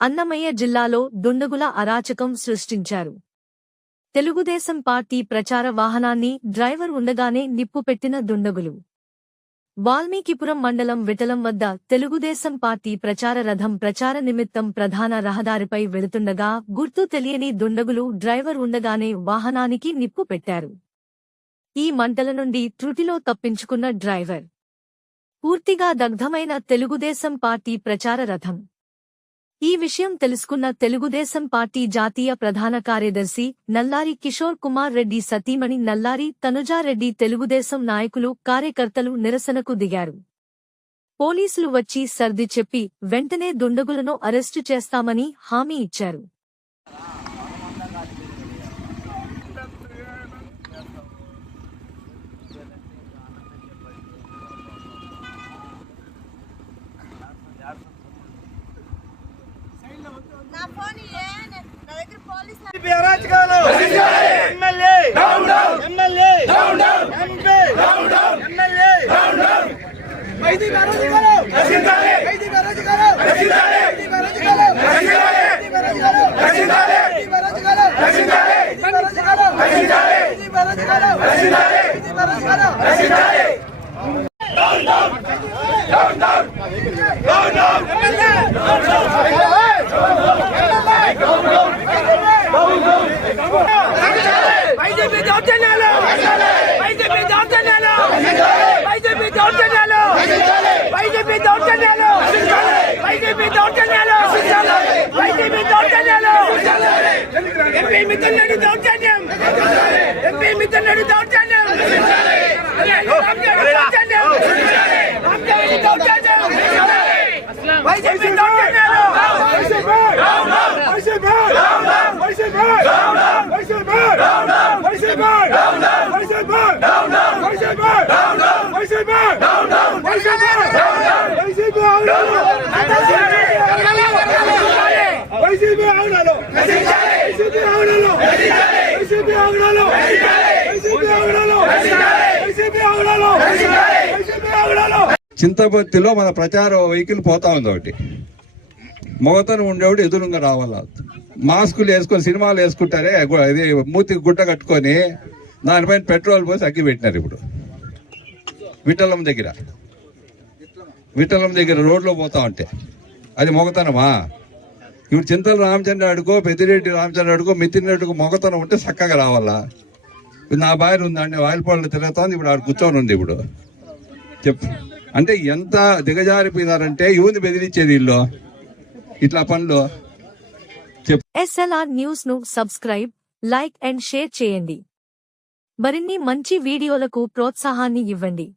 అన్నమయ్య జిల్లాలో దుండగుల అరాచకం సృష్టించారు. తెలుగుదేశం పార్టీ ప్రచార వాహనాన్ని డ్రైవర్ ఉండగానే నిప్పుపెట్టిన దుండగులు. వాల్మీకిపురం మండలం విటలం వద్ద తెలుగుదేశం పార్టీ ప్రచార రథం ప్రచార నిమిత్తం ప్రధాన రహదారిపై వెళుతుండగా గుర్తు తెలియని దుండగులు డ్రైవర్ ఉండగానే వాహనానికి నిప్పు పెట్టారు. ఈ మంటల నుండి త్రుటిలో తప్పించుకున్న డ్రైవర్. పూర్తిగా దగ్ధమైన తెలుగుదేశం పార్టీ ప్రచార రథం. ఈ విషయం తెలుసుకున్న తెలుగుదేశం పార్టీ జాతీయ ప్రధాన కార్యదర్శి నల్లారి కిషోర్ కుమార్ రెడ్డి సతీమణి నల్లారి తనుజారెడ్డి తెలుగుదేశం నాయకులు కార్యకర్తలు నిరసనకు దిగారు. పోలీసులు వచ్చి సర్ది చెప్పి వెంటనే దుండగులను అరెస్టు చేస్తామని హామీ ఇచ్చారు నా ఫోన్ ఇయ్యే. నా దగ్గర పోలీస్ టీడీపీ అరాచకాలు! ఎమ్మెల్యే! ఎమ్మెల్యే! ఎంపీ! ఎమ్మెల్యే! వైదిక అరాచకాలు! వైదిక అరాచకాలు! వైదిక అరాచకాలు! వైదిక అరాచకాలు! వైదిక అరాచకాలు! వైదిక అరాచకాలు! వైదిక అరాచకాలు! వైదిక అరాచకాలు! బీజేపీ దౌర్జన్యాలు బీజేపీ దౌర్జన్యాలు బీజేపీ దౌర్జన్యాలు బీజేపీ దౌర్జన్యాలు బీజేపీ దౌర్జన్యాలు బీజేపీ దౌర్జన్యాలు ఎంపీ మిత్రుడు దౌర్జన్యం ఎంపీ మిత్రుడు దౌర్జన్యం ఆవుడాలు వైసీపీ ఆవుడాలు వైసీపీ ఆవుడాలు వైసీపీ ఆవుడాలు వైసీపీ ఆవుడాలు వైసీపీ ఆవుడాలు చింతపత్తిలో మన ప్రచార వెహికల్ పోతా ఉంది ఒకటి. మొగతను ఉండేవాడు ఎదురుగా రావాలా? మాస్కులు వేసుకొని సినిమాలు వేసుకుంటారే ఇది మూతికి గుడ్డ కట్టుకొని దానిపైన పెట్రోల్ పోసి అగ్గి పెట్టినారు ఇప్పుడు. విఠలం దగ్గర. విఠలం దగ్గర రోడ్లో పోతా ఉంటే. అది మొగతనమా? ఇప్పుడు చింతల రామచంద్ర అడుకో పెద్దిరెడ్డి రామచంద్ర అడుకో మితిన్ అడుగు మొగతనం ఉంటే చక్కగా రావాలా? నా భార్య ఉందండి ఆయిల్ తిరుగుతోంది ఇప్పుడు ఆడ కూర్చొని ఉంది ఇప్పుడు. చెప్పు. అంటే ఎంత దిగజారిపోయినారంటే యువని బెదిరించేది ఇల్లు ఇట్లా పనులు. ఎస్ఎల్ఆర్ న్యూస్ను సబ్స్క్రైబ్ లైక్ అండ్ షేర్ చేయండి. మరిన్ని మంచి వీడియోలకు ప్రోత్సాహాన్ని ఇవ్వండి.